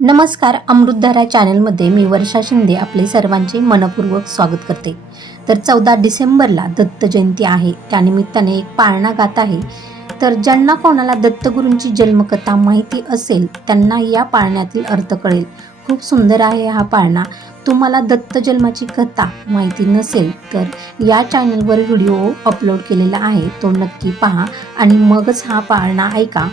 नमस्कार अमृतधारा चॅनलमध्ये मी वर्षा शिंदे आपले सर्वांचे मनपूर्वक स्वागत करते. तर चौदा डिसेंबरला दत्त जयंती आहे. त्यानिमित्ताने एक पाळणा गात आहे. तर ज्यांना कोणाला दत्तगुरूंची जन्मकथा माहिती असेल त्यांना या पाळण्यातील अर्थ कळेल. खूप सुंदर आहे हा पाळणा. तुम्हाला दत्त जन्माची कथा माहिती नसेल तर या चॅनलवर व्हिडिओ अपलोड केलेला आहे. तो नक्की पहा आणि मगच हा पाळणा ऐका.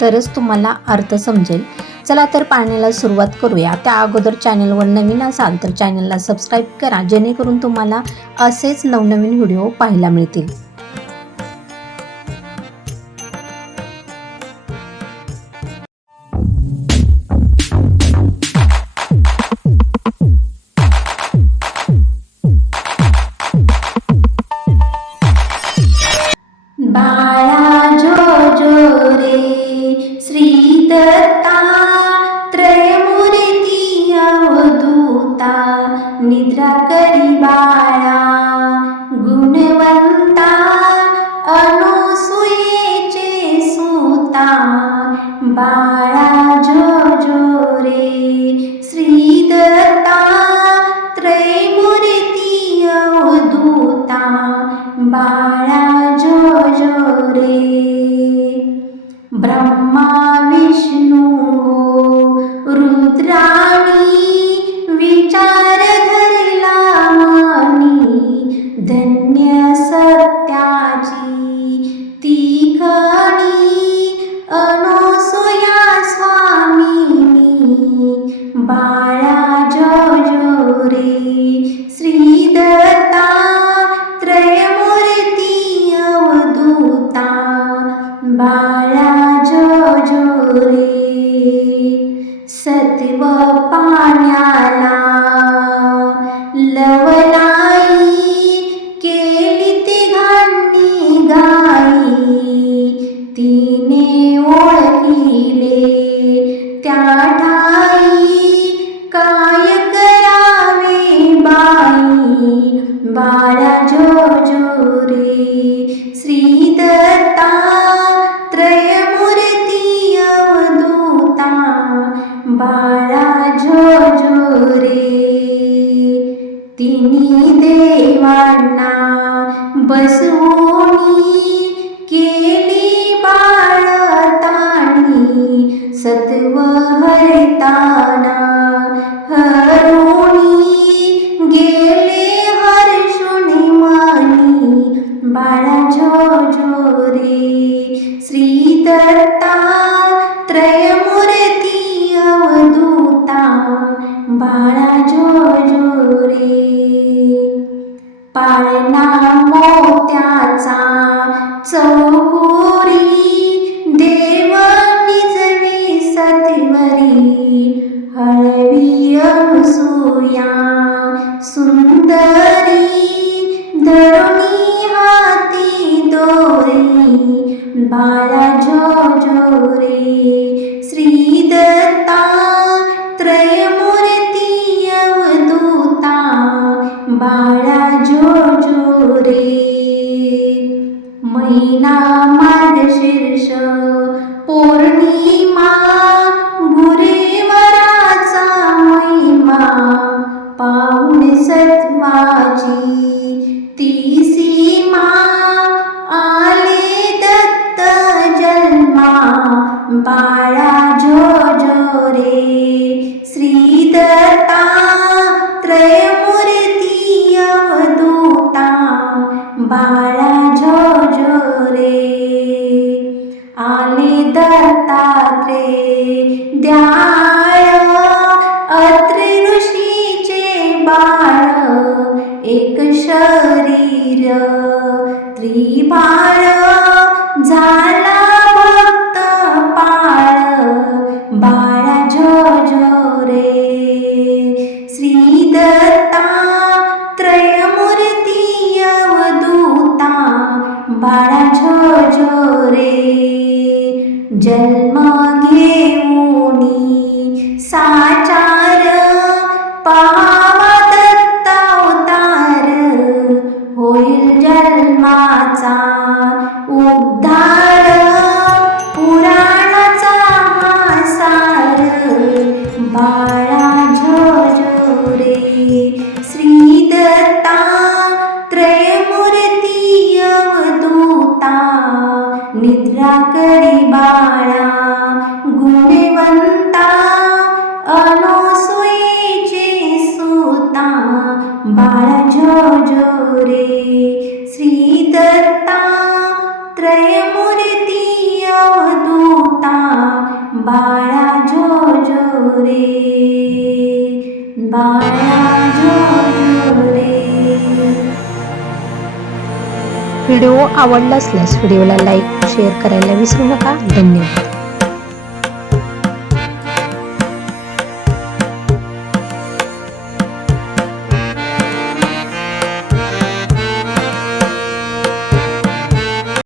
तरच तुम्हाला अर्थ समजेल. चला तर पाळण्याला सुरुवात करूया. त्या अगोदर चॅनलवर नवीन असाल तर चॅनलला सबस्क्राईब करा जेणेकरून तुम्हाला असेच नवनवीन व्हिडिओ पाहायला मिळतील. बाळा श्रीदत्ता त्रयमूर्ती अवधूता बाळा जो जो रे तिन्ही देवांना बसवूनी केली बाळताणी सत्व हरिताना त्रयमुरती अवधूता बाळा जो जो रे. पाळणा मोत्याचा चौकोरी देव निजवी सतीवरी हळवी अनुसूया सुंदर बाळा जो जो रे आले दत्तात्रे द्याळ अत्रि ऋषीचे बाळ एक शरीर. बाळा छो छो रे. जन्म ी बाला गुणवन्ता अनुसु च सुता बाळो जोरे श्रीदत्ता त्रयमूर्तिय दूता बाला जो जोरे व्हिडिओ आवडला असल्यास व्हिडिओला लाईक शेअर करायला विसरू नका. धन्यवाद.